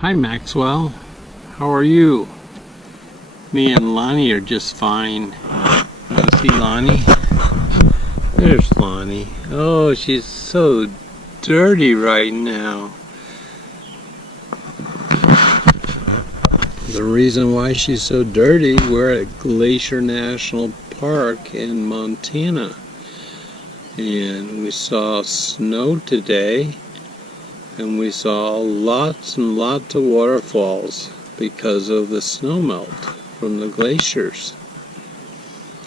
Hi Maxwell, how are you? Me and Lonnie are just fine. See Lonnie? There's Lonnie. Oh, she's so dirty right now. The reason why she's so dirty, we're at Glacier National Park in Montana. And we saw snow today. And we saw lots and lots of waterfalls because of the snowmelt from the glaciers.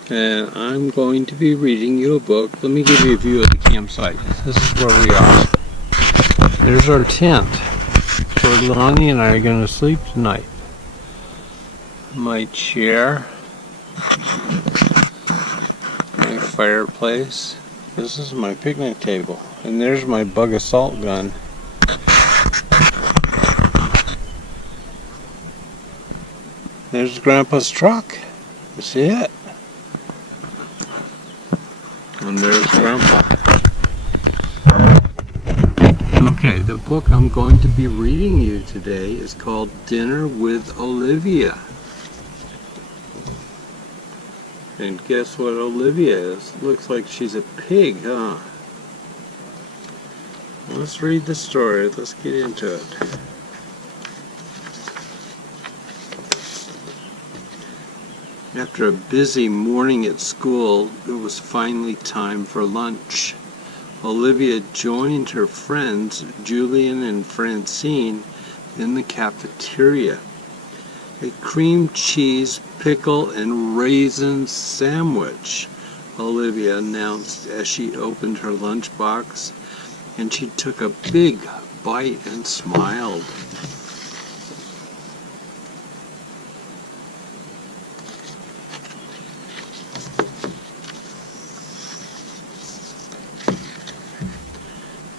And I'm going to be reading you a book. Let me give you a view of the campsite. This is where we are. There's our tent where Lonnie and I are going to sleep tonight. My chair. My fireplace. This is my picnic table. And there's my bug assault gun. There's Grandpa's truck. You see it? And there's Grandpa. Okay, the book I'm going to be reading you today is called Dinner with Olivia. And guess what Olivia is? Looks like she's a pig, huh? Let's read the story. Let's get into it. After a busy morning at school, it was finally time for lunch. Olivia joined her friends, Julian and Francine, in the cafeteria. A cream cheese, pickle, and raisin sandwich, Olivia announced as she opened her lunchbox, and she took a big bite and smiled.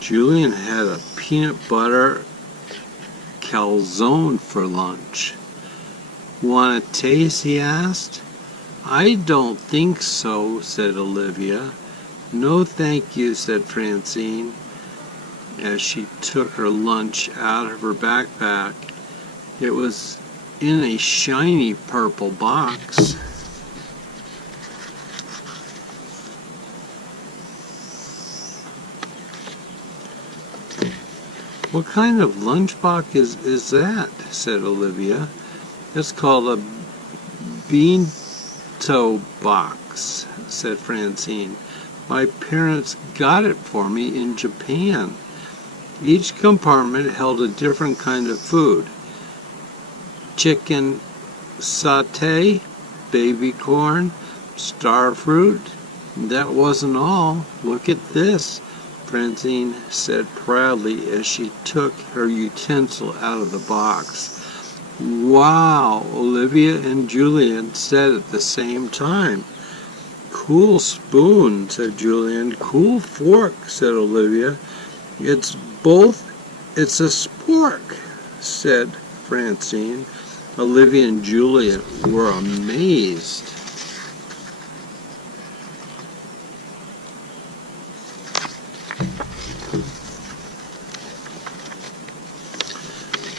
Julian had a peanut butter calzone for lunch. Want a taste? He asked. I don't think so, said Olivia. No, thank you, said Francine, as she took her lunch out of her backpack. It was in a shiny purple box. What kind of lunchbox is that? Said Olivia. It's called a bento box, said Francine. My parents got it for me in Japan. Each compartment held a different kind of food. Chicken satay, baby corn, star fruit. That wasn't all. Look at this, Francine said proudly as she took her utensil out of the box. Wow, Olivia and Julian said at the same time. Cool spoon, said Julian. Cool fork, said Olivia. It's a spork, said Francine. Olivia and Julian were amazed.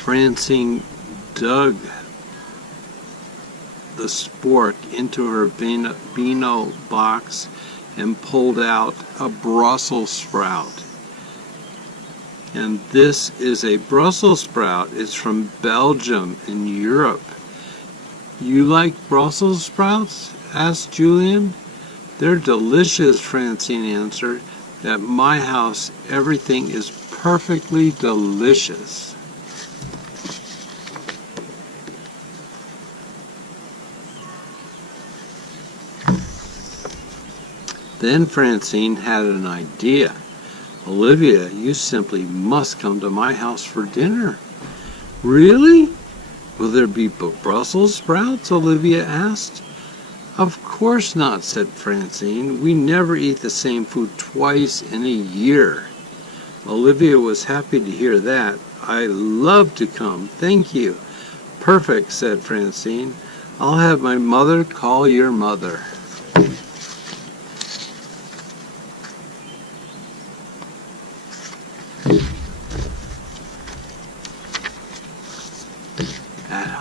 Francine dug the spork into her Beano box and pulled out a Brussels sprout. And this is a Brussels sprout. It's from Belgium in Europe. You like Brussels sprouts? Asked Julian. They're delicious, Francine answered. At my house, everything is perfectly delicious. Then Francine had an idea. Olivia, you simply must come to my house for dinner. Really? Will there be Brussels sprouts? Olivia asked. Of course not, said Francine. We never eat the same food twice in a year. Olivia was happy to hear that. I love to come, thank you. Perfect, said Francine. I'll have my mother call your mother.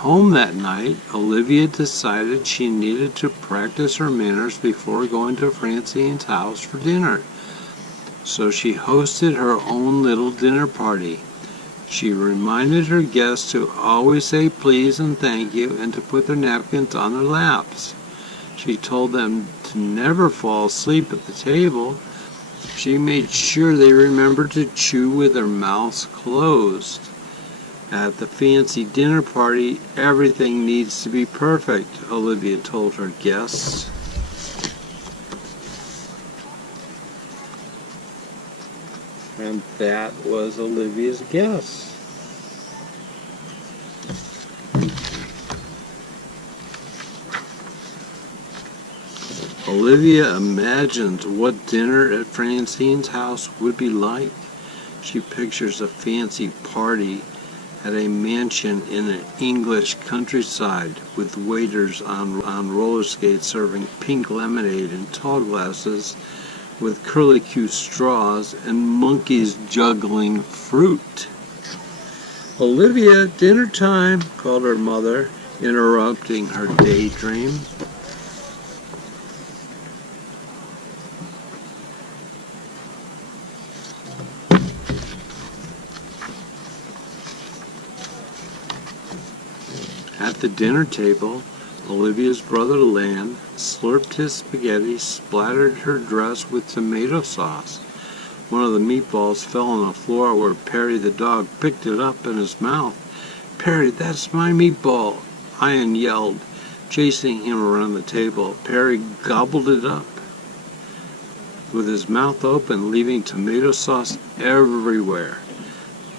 home that night, Olivia decided she needed to practice her manners before going to Francine's house for dinner. So she hosted her own little dinner party. She reminded her guests to always say please and thank you and to put their napkins on their laps. She told them to never fall asleep at the table. She made sure they remembered to chew with their mouths closed. At the fancy dinner party, everything needs to be perfect, Olivia told her guests. And that was Olivia's guess. Olivia imagined what dinner at Francine's house would be like. She pictures a fancy party at a mansion in an English countryside with waiters on roller skates serving pink lemonade in tall glasses with curlicue straws and monkeys juggling fruit. "Olivia, dinner time," called her mother, interrupting her daydream. At the dinner table, Olivia's brother Lan slurped his spaghetti, splattered her dress with tomato sauce. One of the meatballs fell on the floor where Perry the dog picked it up in his mouth. "Perry, that's my meatball," Ian yelled, chasing him around the table. Perry gobbled it up with his mouth open, leaving tomato sauce everywhere.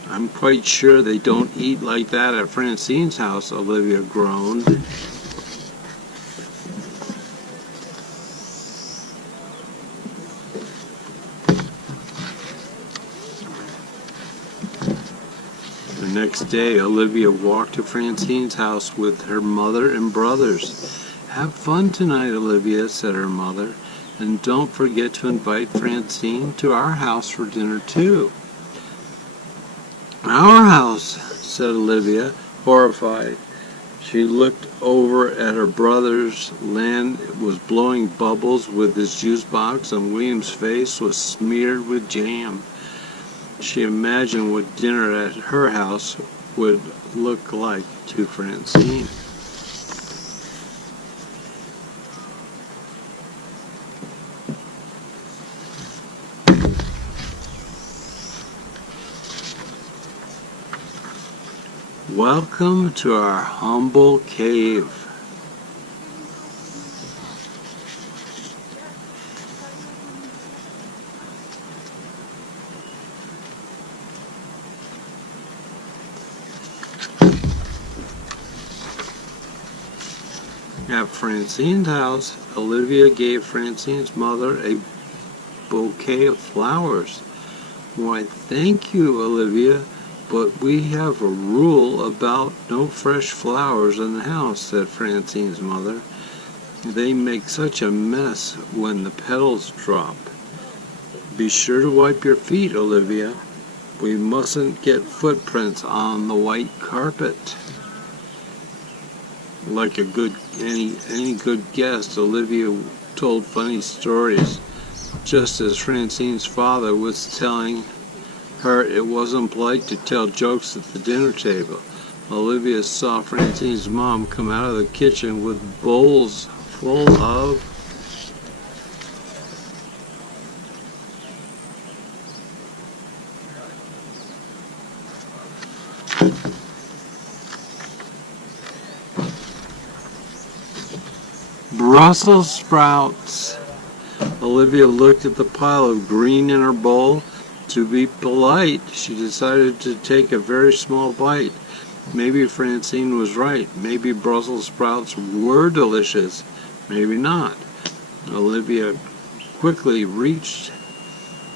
"I'm quite sure they don't eat like that at Francine's house," Olivia groaned. The next day, Olivia walked to Francine's house with her mother and brothers. "Have fun tonight, Olivia," said her mother, "and don't forget to invite Francine to our house for dinner, too." "Our house," said Olivia, horrified. She looked over at her brothers. Lan was blowing bubbles with his juice box, and William's face was smeared with jam. She imagined what dinner at her house would look like to Francine. Welcome to our humble cave. At Francine's house, Olivia gave Francine's mother a bouquet of flowers. "Why, thank you, Olivia, but we have a rule about no fresh flowers in the house," said Francine's mother. "They make such a mess when the petals drop. Be sure to wipe your feet, Olivia. We mustn't get footprints on the white carpet." Like any good guest, Olivia told funny stories, just as Francine's father was telling her it wasn't polite to tell jokes at the dinner table. Olivia saw Francine's mom come out of the kitchen with bowls full of Brussels sprouts. Olivia looked at the pile of green in her bowl. To be polite, she decided to take a very small bite. Maybe Francine was right. Maybe Brussels sprouts were delicious. Maybe not. Olivia quickly reached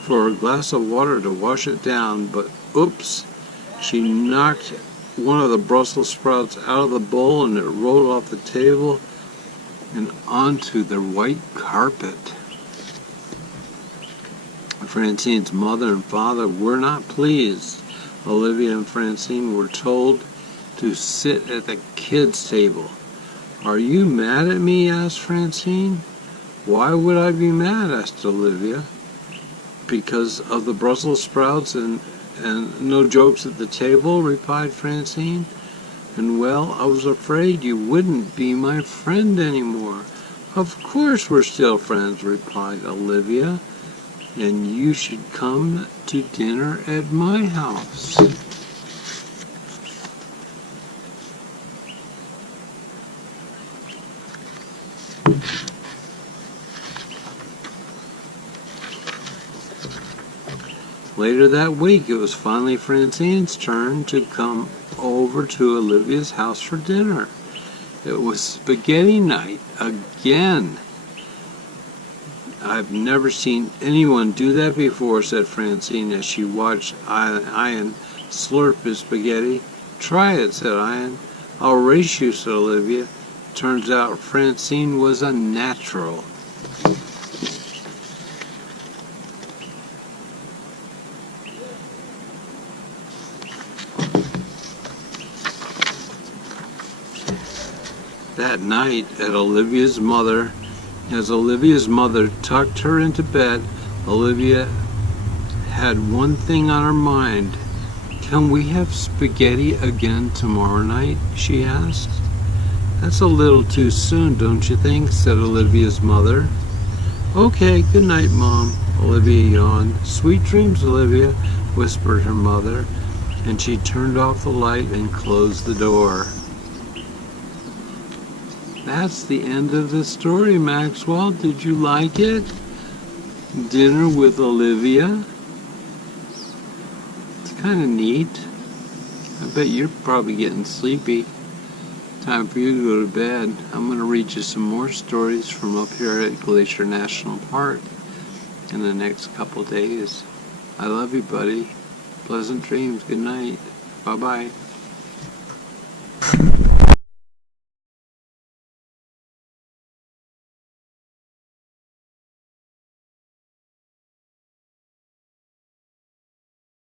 for a glass of water to wash it down, but oops, she knocked one of the Brussels sprouts out of the bowl and it rolled off the table and onto the white carpet. Francine's mother and father were not pleased. Olivia and Francine were told to sit at the kids' table. Are you mad at me? Asked Francine. Why would I be mad? Asked Olivia. Because of the Brussels sprouts and no jokes at the table, replied Francine. And well, I was afraid you wouldn't be my friend anymore. Of course we're still friends, replied Olivia. And you should come to dinner at my house. Later that week, it was finally Francine's turn to come over to Olivia's house for dinner. It was spaghetti night again. I've never seen anyone do that before, said Francine as she watched Ian slurp his spaghetti. Try it, said Ian. I'll race you, said Olivia. Turns out Francine was a natural. That night, as Olivia's mother tucked her into bed, Olivia had one thing on her mind. Can we have spaghetti again tomorrow night? She asked. That's a little too soon, don't you think? Said Olivia's mother. Okay, good night, Mom. Olivia yawned. Sweet dreams, Olivia, whispered her mother, and she turned off the light and closed the door. That's the end of the story, Maxwell. Did you like it? Dinner with Olivia? It's kind of neat. I bet you're probably getting sleepy. Time for you to go to bed. I'm going to read you some more stories from up here at Glacier National Park in the next couple days. I love you, buddy. Pleasant dreams. Good night. Bye-bye.